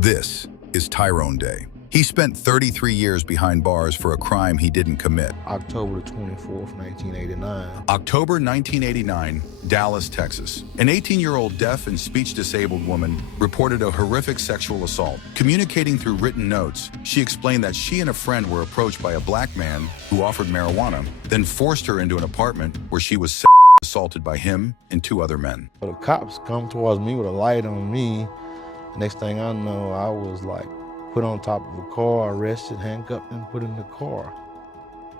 This is Tyrone Day. He spent 33 years behind bars for a crime he didn't commit. October the 24th, 1989. October 1989, Dallas, Texas. An 18-year-old deaf and speech-disabled woman reported a horrific sexual assault. Communicating through written notes, she explained that she and a friend were approached by a black man who offered marijuana, then forced her into an apartment where she was assaulted by him and two other men. So the cops come towards me with a light on me. Next thing I know, I was like put on top of a car, arrested, handcuffed, and put in the car.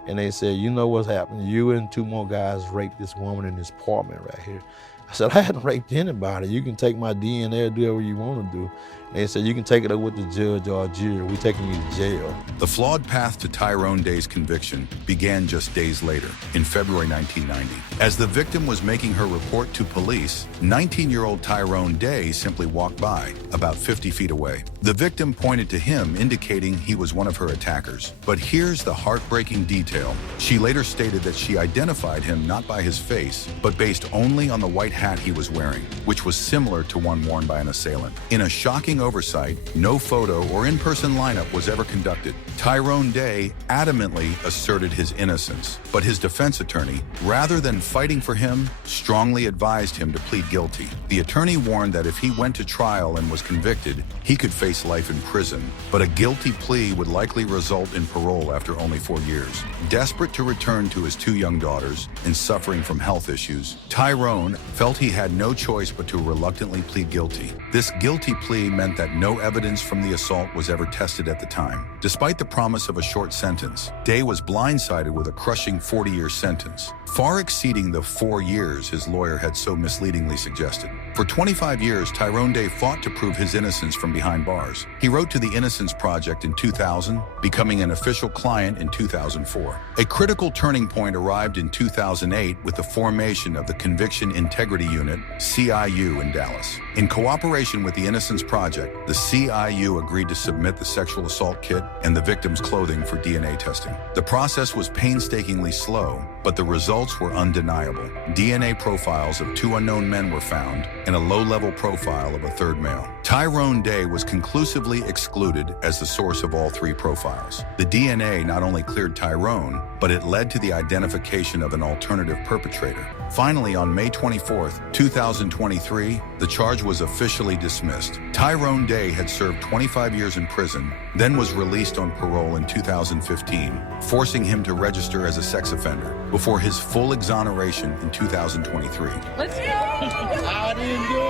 And they said, you know what's happened? You and two more guys raped this woman in this apartment right here. I said, I hadn't raped anybody. You can take my DNA, do whatever you want to do. And they said, you can take it up with the judge or a jury. We're taking you to jail. The flawed path to Tyrone Day's conviction began just days later, in February 1990. As the victim was making her report to police, 19-year-old Tyrone Day simply walked by, about 50 feet away. The victim pointed to him, indicating he was one of her attackers. But here's the heartbreaking detail. She later stated that she identified him not by his face, but based only on the white hat he was wearing, which was similar to one worn by an assailant. In a shocking oversight, no photo or in-person lineup was ever conducted. Tyrone Day adamantly asserted his innocence, but his defense attorney, rather than fighting for him, strongly advised him to plead guilty. The attorney warned that if he went to trial and was convicted, he could face life in prison, but a guilty plea would likely result in parole after only 4 years. Desperate to return to his two young daughters and suffering from health issues, Tyrone felt he had no choice but to reluctantly plead guilty. This guilty plea meant that no evidence from the assault was ever tested at the time. Despite the promise of a short sentence, Day was blindsided with a crushing 40-year sentence, far exceeding the 4 years his lawyer had so misleadingly suggested. For 25 years, Tyrone Day fought to prove his innocence from behind bars. He wrote to the Innocence Project in 2000, becoming an official client in 2004. A critical turning point arrived in 2008 with the formation of the Conviction Integrity Unit, CIU, in Dallas. In cooperation with the Innocence Project, the CIU agreed to submit the sexual assault kit and the victim's clothing for DNA testing. The process was painstakingly slow, but the results were undeniable. DNA profiles of 2 unknown men were found, and a low-level profile of a third male. Tyrone Day was conclusively excluded as the source of all 3 profiles. The DNA not only cleared Tyrone, but it led to the identification of an alternative perpetrator. Finally, on May 24, 2023, the charge was officially dismissed. Tyrone Day had served 25 years in prison, then was released on parole in 2015, forcing him to register as a sex offender before his full exoneration in 2023. Let's go! I didn't do it.